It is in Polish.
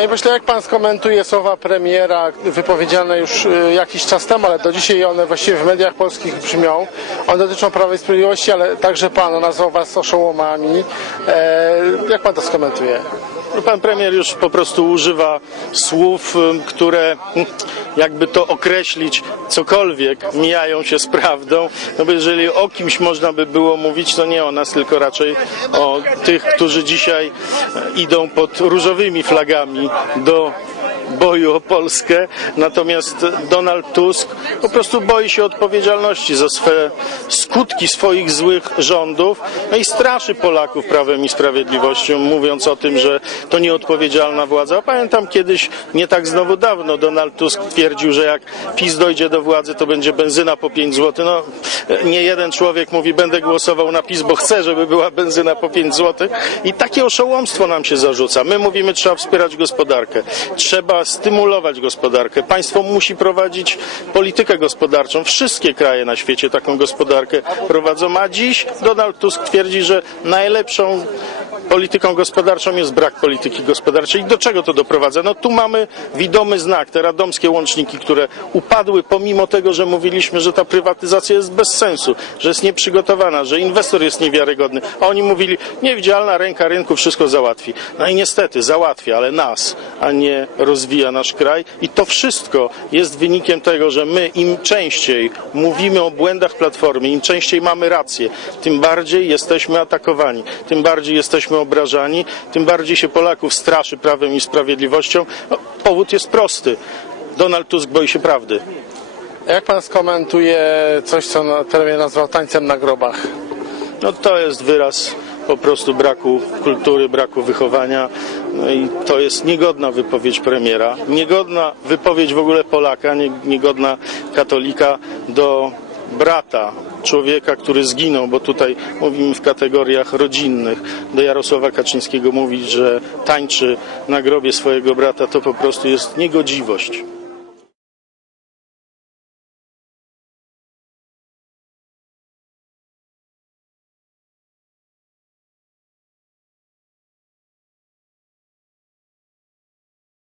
Panie pośle, jak pan skomentuje słowa premiera wypowiedziane już y, jakiś czas temu, ale do dzisiaj one właściwie w mediach polskich brzmią. One dotyczą Prawa i Sprawiedliwości, ale także pan nazwał was oszołomami. E, jak pan to skomentuje? No, Pan premier już po prostu używa słów, które jakby to określić cokolwiek, mijają się z prawdą. No bo jeżeli o kimś można by było mówić, to nie o nas, tylko raczej o tych, którzy dzisiaj e, idą pod różowymi flagami do boju o Polskę, natomiast Donald Tusk po prostu boi się odpowiedzialności za swe skutki swoich złych rządów no i straszy Polaków prawem i sprawiedliwością, mówiąc o tym, że to nieodpowiedzialna władza. Pamiętam kiedyś, nie tak znowu dawno, Donald Tusk twierdził, że jak PiS dojdzie do władzy, to będzie benzyna po 5 zł. No, nie jeden człowiek mówi, będę głosował na PiS, bo chcę, żeby była benzyna po 5 zł i takie oszołomstwo nam się zarzuca. My mówimy, trzeba wspierać gospodarkę, trzeba stymulować gospodarkę. Państwo musi prowadzić politykę gospodarczą. Wszystkie kraje na świecie taką gospodarkę prowadzą, a dziś Donald Tusk twierdzi, że najlepszą polityką gospodarczą jest brak polityki gospodarczej. I do czego to doprowadza? No tu mamy widomy znak, te radomskie łączniki, które upadły pomimo tego, że mówiliśmy, że ta prywatyzacja jest bez sensu, że jest nieprzygotowana, że inwestor jest niewiarygodny. A oni mówili, niewidzialna ręka rynku wszystko załatwi. No i niestety załatwia, ale nas, a nie rozwija nasz kraj. I to wszystko jest wynikiem tego, że my im częściej mówimy o błędach Platformy, im częściej mamy rację, tym bardziej jesteśmy atakowani, tym bardziej jesteśmy obrażani, tym bardziej się Polaków straszy prawem i sprawiedliwością. No, powód jest prosty. Donald Tusk boi się prawdy. Jak pan skomentuje coś, co na- premier nazwał tańcem na grobach? No to jest wyraz po prostu braku kultury, braku wychowania. No i to jest niegodna wypowiedź premiera, niegodna wypowiedź w ogóle Polaka, nie- niegodna katolika do brata człowieka, który zginął, bo tutaj mówimy w kategoriach rodzinnych. Do Jarosława Kaczyńskiego mówić, że tańczy na grobie swojego brata, to po prostu jest niegodziwość.